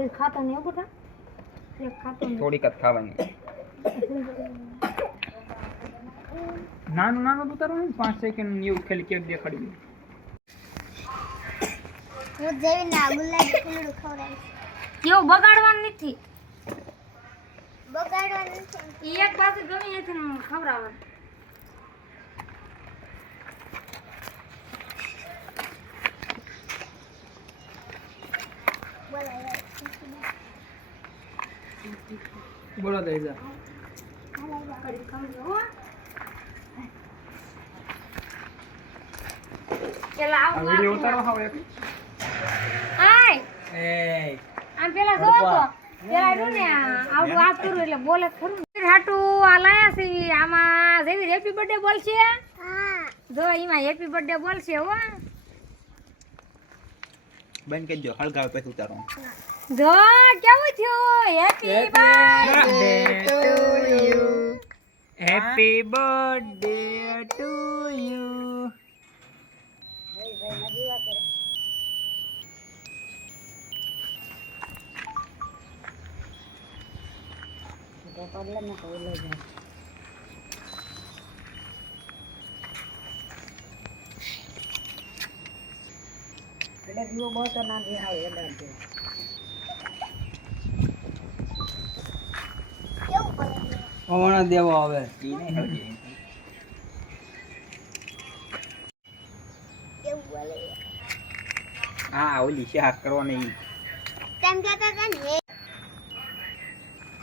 એ ખાતા નહીં બેટા, એક ખાતો નહીં. થોડીક જ ખાવાની. નાનું નાનું ઉતારવાનું 5 સેકન્ડ એવું ખાલી કેક દેખાડી દે. હું જેવી ના ગુલાબી ફૂલડું ખવડાવીશ. કેવું બગાડવાનું નથી. બગાડવાનું નથી. એક બાજુ ગમે ત્યાંથી ખવડાવવાનું. બોલો દેજા. પેલા આ વિડિયો ઉતારો હાવ એક. આય એ આમ પેલા જો તો પેલા જો ને આવું વાત કરું એટલે બોલે ખરું. હાટુ આ લાયા છે આમાં જેવી હેપી બર્થડે બોલશે. હા. જો એમાં હેપી બર્થડે બોલશે હો. બંધ કરી દો, હળગાવ પછી ઉતારો. જો કેવું થયું happy birthday to you. Happy birthday to you. ઓણા દેવો હવે. કેવું બોલે? હા ઓલી શાક કરવાની. તેમ કહેતા હતા ને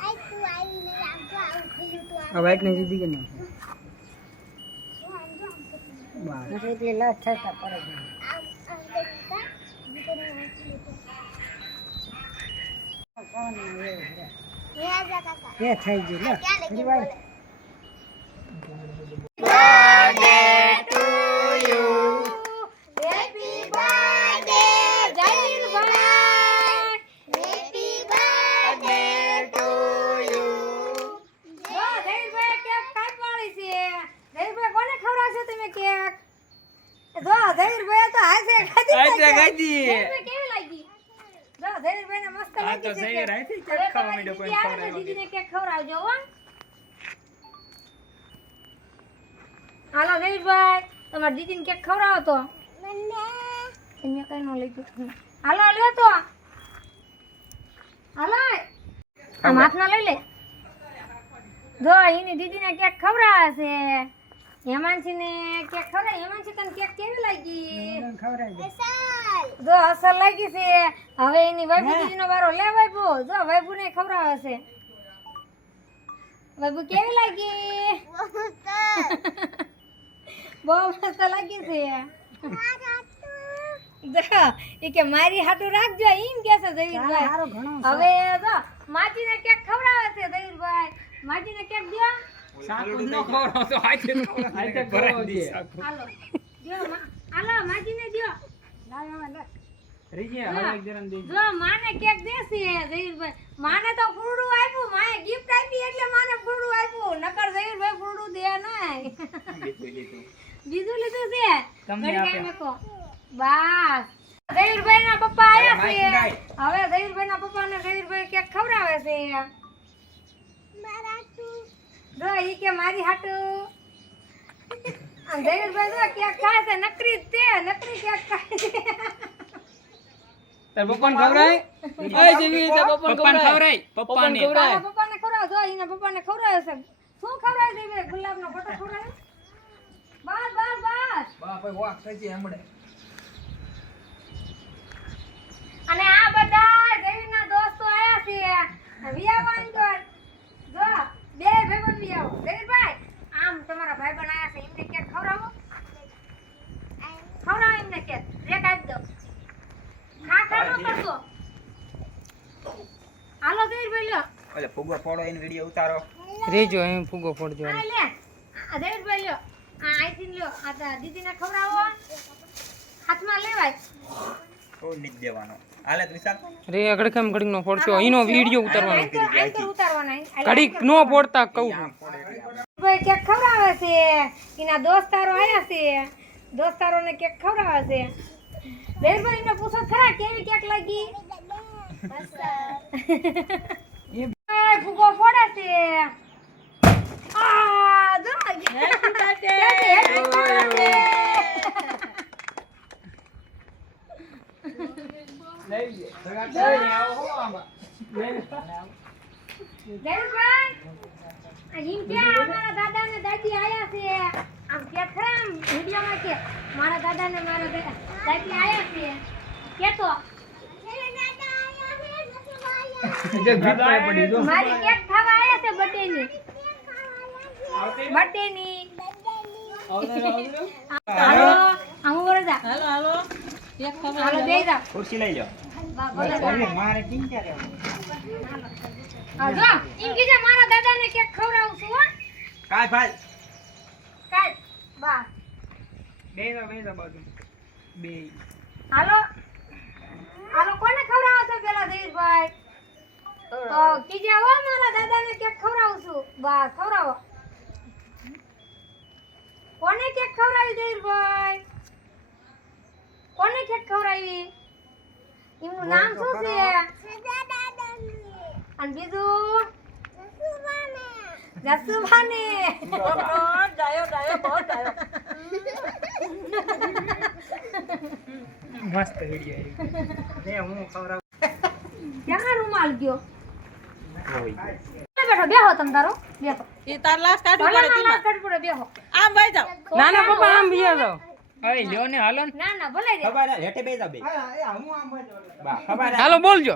આઈ તું આવીને આમ તો આવું થયું તું આમ. હવે એક ને સીધી કે ના. એટલે લાટ થતા પડે. આમ આમ કરી કા દીકરીને આંખી લે આજા કાકા એ થઈ ગયું લે. ક્યાં લઈ બોલે? હેપી બર્થડે જયવીરભાઈ. Happy birthday to you. જો જયવીરભાઈ કેક કાપવાળી છે. જયવીરભાઈ કોને ખવડાવશો તમે કેક? જો જયવીરભાઈ તો હાથે ખાધી. જયવીરભાઈ કેવી લાગી? જો જયવીરભાઈને મસ્ત લાગી છે કેક. હવે તમારી દીદી આવે તો દીદીને કેક ખવડાવજો હો. હાલો જયવીરભાઈ તમારી દીદીને કેક ખવડાવો તો. મને તમે કઈ નો લઈ ગયો. હાલો લ્યો તો. હાલો આમ હાથમાં લઈ લે. જો એની દીદીને કેક ખવડાવે છે. હેમાંશીને કેક ખવડાવે. હેમાંશી તને કેક કેવી લાગી? અસલ જો અસર લાગી છે. હવે એની વૈભુ દીદીનો વારો લે વૈભુ. જો વૈભુને ખવડાવે છે. વૈભુ કેવી લાગી? બહુ મસ્ત લાગી છે. જો એ કે મારી હાટું રાખજો એમ કે છે જયવીરભાઈ. હવે જો માજીને કેક ખવડાવે છે જયવીરભાઈ. માજીને કેક દ્યો. શાક નો ખવડાવો તો હાથે ભરાઈ દે. હાલો દ્યો હાલો માજીને દ્યો. રીજે હવે એક જરા દે. જો માને કેક દેશે જયવીરભાઈ. માને તો ફૂડું આપ્યું. માએ ગિફ્ટ આપી એટલે માને ફૂડું આપ્યું. નકર જયવીરભાઈ ફૂડું દે નહીં. બીજું લીધું છે તમને ઘડી આપે. કાંઈ મેકો. બસ જયવીરભાઈ ના પપ્પા આયા છે. હવે જયવીરભાઈ ના પપ્પા ને જયવીરભાઈ કેક ખવડાવે છે. મારા તું જો ઈ કે મારી હાટુ. અને જયવીરભાઈ જો કેક ખાય છે. નકરી જ તે નકરી કેક ખાય છે. તાર પપ્પાને ખવરાય? ઓય જીવી તે પપ્પાને ખવરાય. પપ્પાને. મારા પપ્પાને ખવડાવે. જો એના પપ્પાને ખવડાવે છે. શું ખવડાવે છે? ગુલાબનો ફોટો ખવડાવે. બસ બસ બસ. બાપ એ વાક થઈ છે હમણે. અને આ બધા જયવીરના દોસ્તો આયા છે. વિયાવાન તો જો બે ભાઈબંધ વિયાવો. જયવીરભાઈ આમ તમારા ભાઈબંધ આયા છે. એમને કેક ખવડાવો. ખવડાવો એમને કેક. રેક આપી દો. ખા ન કરતો. હાલો જયવીરભાઈ લ્યો. ઓલે ફુગો ફોડો એનો વિડિયો ઉતારો. રેજો એમ ફૂગો ફોડજો. આ લે. આ જયવીરભાઈ લ્યો. આ આઈથી લ્યો. આ દીદીને ખવડાવો. હાથમાં લેવાય. કોઈ નથી દેવાનો. હાલે તો વિશાલ. રે અગડ કેમ ઘડીક નો ફોડશો એનો વિડિયો ઉતારવાનો. આઈતર ઉતારવાના. ઘડીક નો ફોડતા કહું. ભાઈ કેક ખવડાવે છે. એના દોસ્તારો આયા છે. દોસ્તારોને કેક ખવડાવે છે. જયવીરભાઈ ને પૂછો ખરા કેવી કેક લાગી? ફૂગો ફોડે છે. આ જો હેપી બર્થડે. જયભાઈ અહીં ક્યાં અમારા દાદા ને દાદી આયા છે? આમ કે ખરા આમ વિડિયોમાં કે મારા દાદા ને મારા દાદી આયા છે કે તો મારી કેક ખાવા આયા છે બર્થડે ની. હાલો આમો વરદા. હાલો કેક ખાવા. હાલો બેહી જા. ખુરશી લઈ લો. મારે ચિંતા રે. હા જો ઈમ કીજે મારા દાદાને કેક ખવડાવું છું હો. કાય ભાઈ કાઈ બા બેસા બાજુ બે. હાલો હાલો કોને ખવડાવો છો પેલા જયભાઈ? તો કીજે હો મારા દાદાને કેક ખવડાવું છું. બા ખવડાવો. કોને કેક ખવડાવી જયભાઈ? કોને કેક ખવડાવી? એનું નામ શું છે? અને બીજું જસુભાને. મસ્ત વિડિયો હું ખવડાવ. ક્યાં રૂમાલ ગયો? બેઠો બેહો તમ તારો બેહો. તાર લાશ કાઢવી ભલે પડે મારા કાઢ પડે બેહો. આમ ભાઈ જાવ. ના ના પપ્પા આમ બીજા જાઓ. અરે લ્યો ને હાલો ને. ના ના ભલે દે. ખબર હેઠે બેસા બે બા ખબર હાલો બોલજો.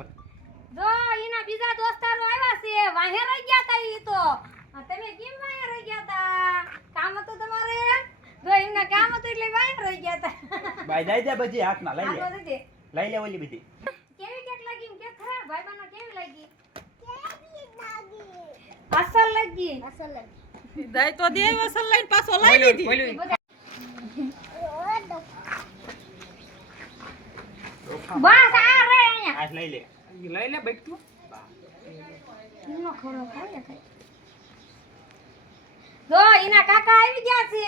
જો એના બીજા દોસ્તારો આવ્યા છે. વાહે રહી ગયા તા ઈ તો. તમે કેમ વાહે રહી ગયા તા? કામ હતું તમારે? જો એમના કામ હતું એટલે વાહે રહી ગયા તા. ભાઈ દઈ દે બધી હાથમાં લઈ લે. આ તો દે. લઈ લે ઓલી બધી. કેવી કેક લાગી? એમ કે ખરા ભાઈબાનો કેવી લાગી? અસલ લાગી. દઈ તો દે વસલ લઈને પાછો લઈ લીધી. બોલ્યું બસ આ રે અહીંયા. હાથ લઈ લે. લઈ લે બેઠું. એનો ખોરો ખાય ખાય. જો એના કાકા આવી ગયા છે.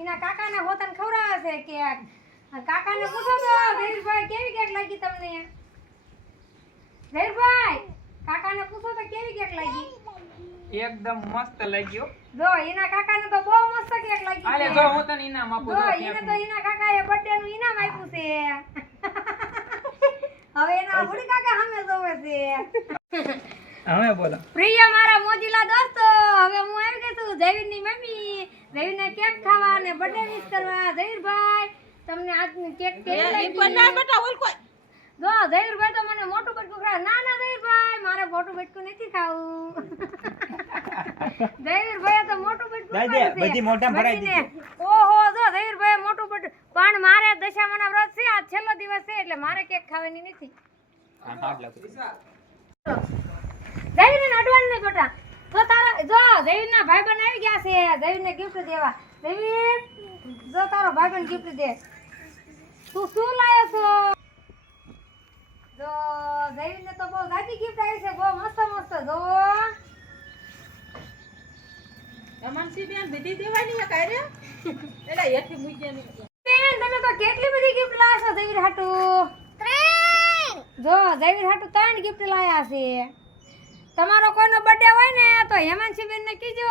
એના કાકાને હોતન ખવડાવે છે કેક. કાકાને પૂછો તો જયભાઈ કેવી કેક લાગી તમને? જયભાઈ કાકાને પૂછો તો કેવી કેક લાગી? એકદમ મસ્ત લાગ્યો. જો એના કાકાને તો બહુ મસ્ત કેક લાગી આલે છે. જો હું તને ઇનામ આપું જો છું. એને તો એના કાકાએ બર્થડે નું ઇનામ આપ્યું છે. હવે એના બુડી કાકા સામે જોવે છે. હવે બોલો. પ્રિય મારા મોજીલા દોસ્તો, હવે હું આવી ગઈ છું જયવીરની મમ્મી. જયવીરને કેક ખાવા અને બર્થડે વિશ કરવા. જયવીરભાઈ તમને આજની કેક કેવી એ પણ ના લાગી? બેટા ઓલ કોઈ. જો જયવીરભાઈ તો મને મોટું બટકું ખાવા. ના ના જયવીરભાઈ મારે મોટું બટકું નથી ખાવું. જયવીરભાઈ તો મોટું બટકું દઈ દે, ખાવું છે. બધી મોઢામાં ભરાઈ બધીને. ઓહો જો જયવીરભાઈ મોટું બટકું. પણ મારે દશામાના વ્રત છે, આજ છેલ્લો દિવસ છે એટલે મારે કેક ખાવાની નથી. આમ હાથ લાગુ. જયવીરને અડવાનું નહીં બેટા. તો તારા જો જયવીરના ભાઈબંધ આવી ગયા છે. જયવીરને ગિફ્ટ દેવા. જયવીર જો તારો ભાઈબંધ ગિફ્ટ દે. તું શું લાયો છો? જો જયવીરને તો બહુ જાજી ગિફ્ટ આવી છે. બહુ મસ્ત મસ્ત જો. અમનસી બેન દીદી દેવાની છે કાઈ રે. એલા હેઠી મૂકી ની. બેન તમે તો કેટલી બધી ગિફ્ટ લાયા છો જયવીર હાટુ? જો જયવીર હાટુ 3 ગિફ્ટ લાયા છે. તમારો કોઈનો બર્થડે હોય ને તો હેમાંશીબેન ને કીજો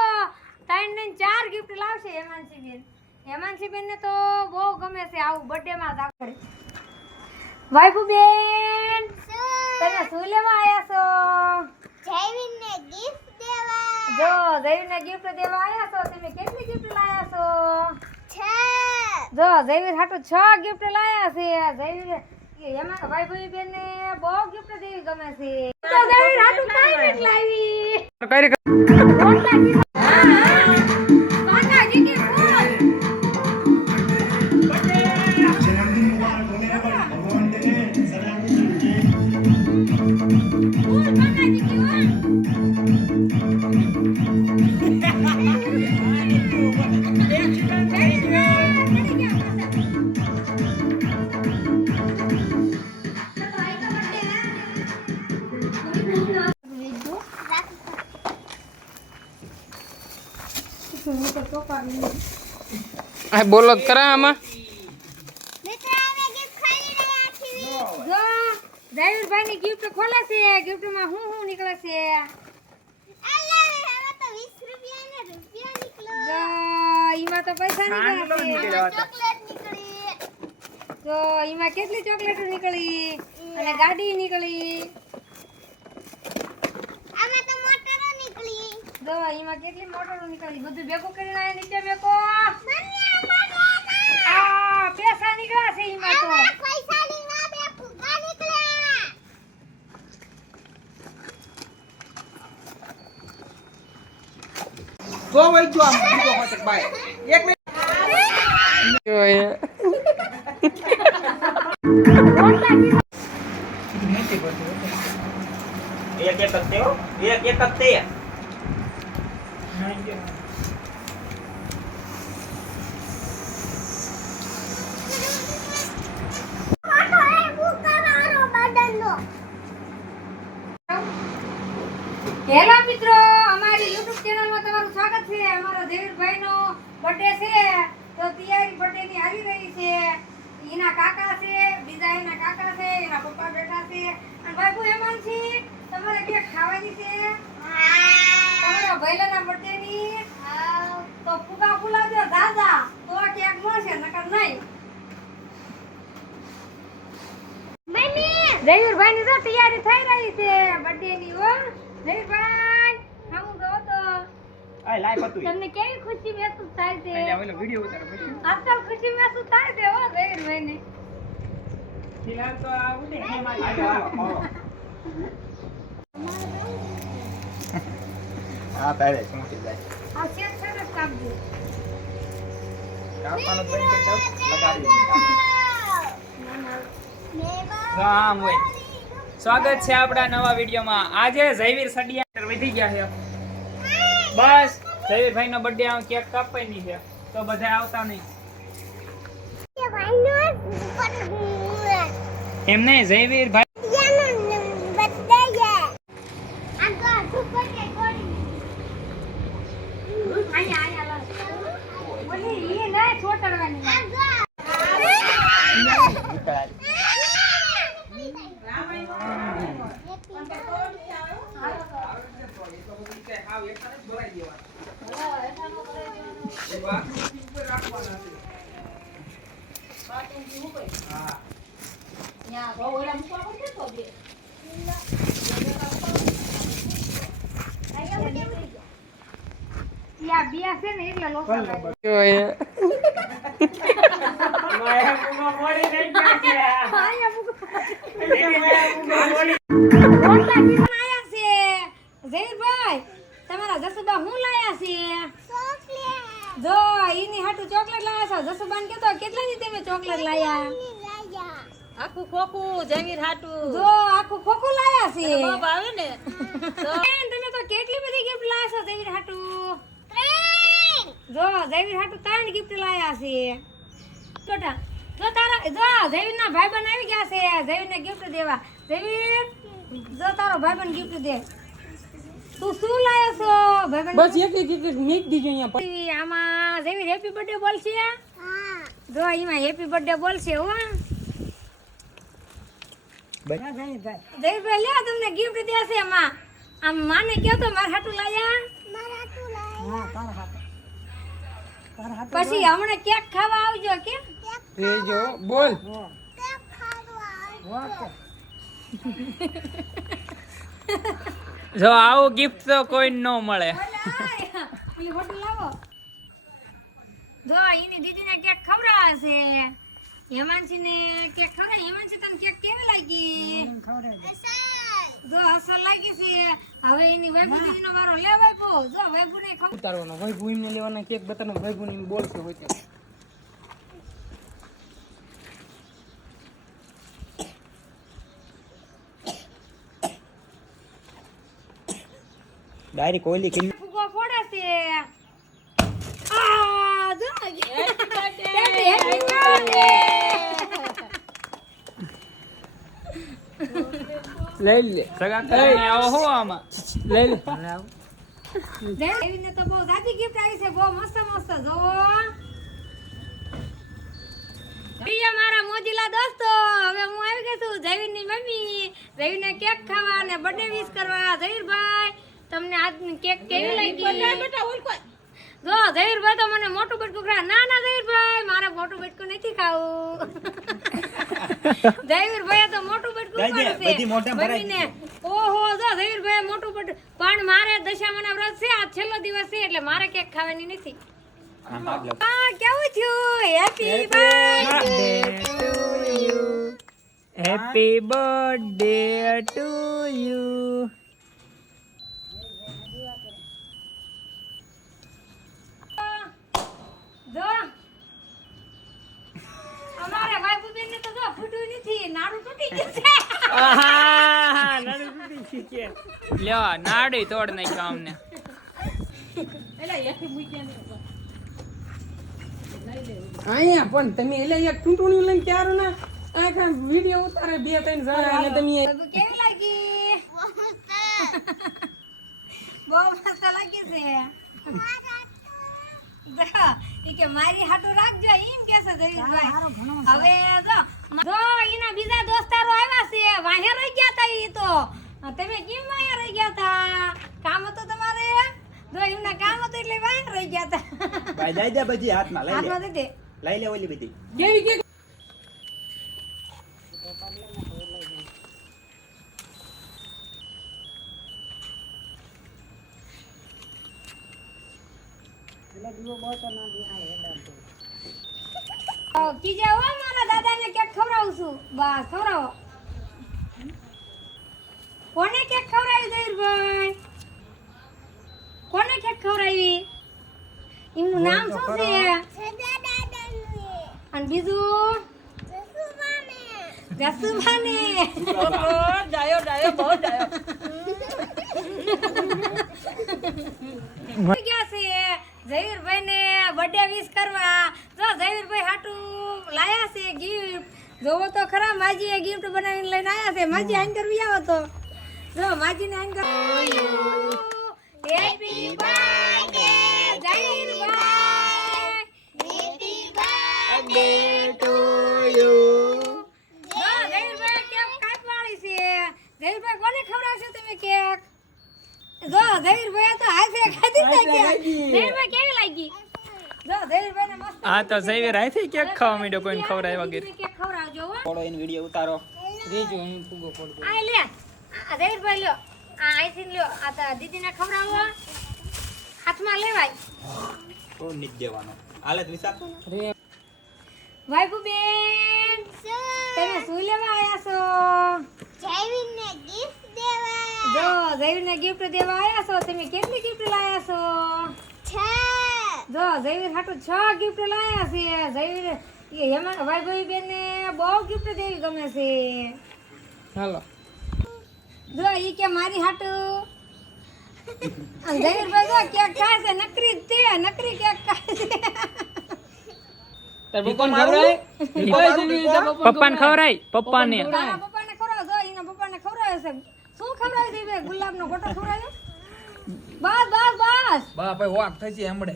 3 ને 4 ગિફ્ટ લાવશે હેમાંશીબેન. હેમાંશીબેન ને તો બહુ ગમે છે આવું બર્થડે માં રાખડે. વાઈફુ બેન તમે શું લેવા આયા છો? જયવીરને gift દેવા. જો જયવીરને ગિફ્ટ દેવા આયા છો. તમે કેટલી ગિફ્ટ લાયા છો? છે. જો જયવીર હાટુ 6 ગિફ્ટ લાયા છે. જયવીર એમાં ભાઈ બેન ને બહુ ગિફ્ટ દેવી ગમે છે. તો જયવીર હાટુ કાઈ નથી લાવી. કઈ કાકાજી કે ફૂલ. ફૂલ કાકાજી કે ફૂલ. આ બોલો જ કરા આમાં. મિત્રો અમે gift ખાઈ રહ્યા છીએ. જો જયવીરભાઈ દેવીની ગિફ્ટ ખોલે છે. ગિફ્ટમાં શું નીકળે છે? અલે એમાં તો 20 રૂપિયા ને રૂપિયા નીકળો. જો ઈમાં તો પૈસા નીકળ્યા છે. ચોકલેટ નીકળી. જો ઈમાં કેટલી ચોકલેટો નીકળી અને ગાડી નીકળી. આમાં તો મોટરો નીકળી. જો ઈમાં કેટલી મોટરો નીકળી. બધું ભેગું કરીને આ નીચે મેકો. મમ્મી આમાં આ પૈસા નીકળ્યા છે ઈમાં તો. પૈસાની ના બે ફુગ્ગા નીકળ્યા. તો વઈ ગયો આમ બીજો હોતક ભાઈ એક મિનિટ એક જ તે હો, એક જ તે. ફોટો એ ફુગ્ગા મારો બદનનો. હેલો મિત્રો, અમારી YouTube ચેનલમાં તમારું સ્વાગત છે. અમારો દેવીરભાઈનો બર્થડે છે તો તૈયારી બર્થડેની હાલી રહી છે. એના કાકા છે, બીજા એના કાકા છે, એના પપ્પા બેઠા છે અને બાબુ હેમાંશી તમારે કેક ખાવાની છે તમારા ભાઈલાના બર્થડેની. તો ફુગા ફુલાવજો દાદા તો કેક મળશે નકર નહીં. મમ્મી દેવીરભાઈની તો તૈયારી થઈ રહી છે બર્થડેની હો. દેવીરભાઈ ખાવું દો તો. આ લાઈ પતું. તમને કેવી ખુશી મહેસૂસ થાય છે? એટલે ઓલો વિડિયો ઉતારો પછી. આજકાલ ખુશી મહેસૂસ થાય છે હો દેવીરભાઈને. ફિલહાલ તો આ ઉડે છે મારી. આ તારે સમજી જાય. આ શેર શેર જ કાપજો. કાપવાનો બંધ કરી દો. લગાડી દો. આમ હોય. સ્વાગત છે આપણા નવા વિડીયોમાં. આજે જયવીર સડિયા વધી ગયા છે. બસ જયવીરભાઈનો બર્થડે આ કેક કાપવાની છે તો બધા આવતા નહીં. કે ભાઈનો પર એમ નહીં જયવીરભાઈ યાનો બર્થડે છે. આ તો સુપર કે કોડી. અહીંયા લાવ. બોલી ઈ ના છોટડવાની. આ જો. યા બિયા છે ને એટલે લોકો જયભાઈ તમારા જસુબા હું લાયા છે? ચોકલેટ જો ઈની હાટુ ચોકલેટ લાયા છો. જસુબાને કેતો કેટલાની તમે ચોકલેટ લાયા? લાયા. આખું ખોખું જમીર હાટું જો આખું ખોખું લાયા છે. બાપ આવે ને તમે તો કેટલી બધી ગિફ્ટ લાયા છો જયવીર હાટુ. ટ્રેન જો જયવીર હાટુ 3 ગિફ્ટ લાયા છે. છોટા જો તારા જો જયવીરના ભાઈબંધ આવી ગયા છે જયવીરને ગિફ્ટ દેવા. જયવીર જો તારો ભાઈબંધ ગિફ્ટ દે. તું શું લાયો છો ભાઈબંધ? બસ એક નીક દીજો અહીંયા આમાં જયવીર હેપી બર્થડે બોલશે. હા જો એમાં હેપી બર્થડે બોલશે હો. જયવીરભાઈ લે તમને ગિફ્ટ દેશે એમાં. આમ માને કહો તો મારા હાટુ લાયા. મારા તું લાયા. પછી હમણાં કેક ખાવા આવજો કે રેજો બોલ કેક ખાવા. જો આવું ગિફ્ટ તો કોઈ ન મળે. પેલી હોટલ લાવો. જો એની દીદીને કેક ખવડાવે છે. હેમાંશીને કેક ખવડાવે. હેમાંશી તને કેક કેવી લાગી? જો અસલ લાગી છે. હવે એની વૈભુ દીદીનો વારો લે વૈભુ. જો વૈભુને ખવડાવ. ઉતારવાનો ભાઈ ભૂઈને લેવાના કેક બતાનો ભાઈ ભૂઈને બોલશે હોય ત્યાં ડાયરેક્ટ ઓલી કિલ ફુગો ફોડે છે. આ જો હેપી બર્થડે. લઈ લે સગા કરીને આવો હો આમાં. લઈ લે દેવીને તો બહુ સારી ગિફ્ટ આવી છે. બહુ મસ્ત મસ્ત જો પ્રિય મારા મોજીલા દોસ્તો, હવે હું આવી ગઈ છું જયવીરની મમ્મી. જયવીરને કેક ખાવા અને બર્થડે વિશ કરવા. જયવીરભાઈ, તમને આજની કેક કેવી લાગી? બેટા ઓલ કોઈ જો જયવીરભાઈ તો મને મોટું બટકું ખરા. ના ના જયવીરભાઈ, મારે મોટું બટકું નથી ખાવું. જયવીરભાઈ તો મોટું બટકું પડશે મમ્મીને. ઓહો, જો જયવીરભાઈ મોટું બટકું. પણ મારે દશામાના વ્રત છે, આજ છેલ્લો દિવસ છે એટલે મારે કેક ખાવાની નથી. કેવું થયું? Happy birthday to you, happy birthday to you. જો અમારે બાબુબેનને તો જો ફૂટ્યું નથી, નાડું તૂટી ગયું છે. આહા, નાડું તૂટી ગયું છે. લ્યો, નાડું તોડ નાખ્યો અમને. એલા એથી મૂક્યા ને અહીંયા પણ તમે એટલે એક ટૂંટુણી લઈને ક્યારે ના આખા વિડીયો ઉતારે 2-3 જણા અને તમે બાબુ કેવી લાગી? બહુ મસ્ત લાગી છે. જા, ઈ કે મારી હાટું રાખજો એમ કે છે જયવીરભાઈ. હવે જો એના બીજા દોસ્તારો આવ્યા છે, વાહે રહી ગયા તા. ઈ તો તમે કેમ વાહે રહી ગયા તા? કામ હતું તમારે? જો એમના કામ હતું એટલે વાહે રહી ગયા તા. ભાઈ દઈ દે બધી હાથમાં લઈ હાથમાં દે દે. લે ઓલી બધી કેવી કે કીજા હો મારા દાદાને કેક ખવડાવું છું. બસ ખવડાવો. કોને કેક ખવડાવી જયવીરભાઈ? કોને કેક ખવડાવી? એમનું નામ શું છે? સદા દાદાની અને બીજું જસુમાને જસુભાને. ડાયો ડાયો બહુ ડાયો ગયા છે જયવીરભાઈને બર્થડે વિશ કરવા. જો જયવીરભાઈ હાટું લાયા છે ગિફ્ટ. જોવો તો ખરા, માજીએ ગિફ્ટ બનાવીને લઈને આવ્યા છે. માજી આઈન કરવી આવો તો. જો માજીને આઈન હેપી બર્થડે જયવીરભાઈ. Happy birthday to you. જો જયવીરભાઈ કેક કાપવાળી છે. જયવીરભાઈ કોને ખવડાવશો તમે કેક? જો જયવીરભાઈ તો હાથે ખાધી છે કેક. જયવીરભાઈ કેવી લાગી? જો જયવીરભાઈને મસ્ત. આ તો જયવીર આથી કેક ખાવા માંડ્યો, કોઈને ખવડાવ્યા વગર. કેક ખવડાવજો હો. થોડો એનો વિડીયો ઉતારો રેજો અહીં ફૂગો પડતો આ લે. આ જયવીરભાઈ લ્યો. આ આઈથી લ્યો. આ તો દીદીને ખવડાવો. હાથમાં લેવાય. તો નીચ દેવાનો હાલત વિશાલ રે વાઈફુબેન, તમે શું લેવા આયા છો? જયવીરને ગિફ્ટ દેવા જો જયવીરને ગિફ્ટ દેવા આયા છો. તમે કેટલી ગિફ્ટ લાયા છો? છે જો જયવીર હાટુ 6 ગિફ્ટ લાયા છે. જયવીર હેમા વાઈભાઈ બેનને બહુ ગિફ્ટ દેવી ગમે છે. હાલો જો ઈ કે મારી હાટુ. અને જયવીરભાઈ જો કેક ખાય છે. નકરી જ તે નકરી કેક ખાય છે. તાર પપ્પાને ખવડાય પપ્પાને ખવડાય, પપ્પાને. તારા પપ્પાને ખવડાવ. જો એના પપ્પાને ખવડાવે છે. શું ખવડાવી દેવે? ગુલાબનો ગોટો ખવડાવ્યો? બસ બસ બસ. બા ભાઈ વાક થઈ છે હમણે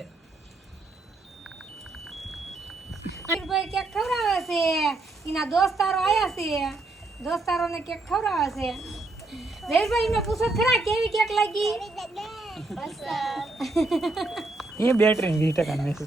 જયવીરભાઈ કેક ખવડાવે છે. એના દોસ્તારો આયા છે. દોસ્તારોને કેક ખવડાવે છે. જયવીરભાઈ એમને પૂછો ખરા કેવી કેક લાગી? બસ એ બેટરી 20%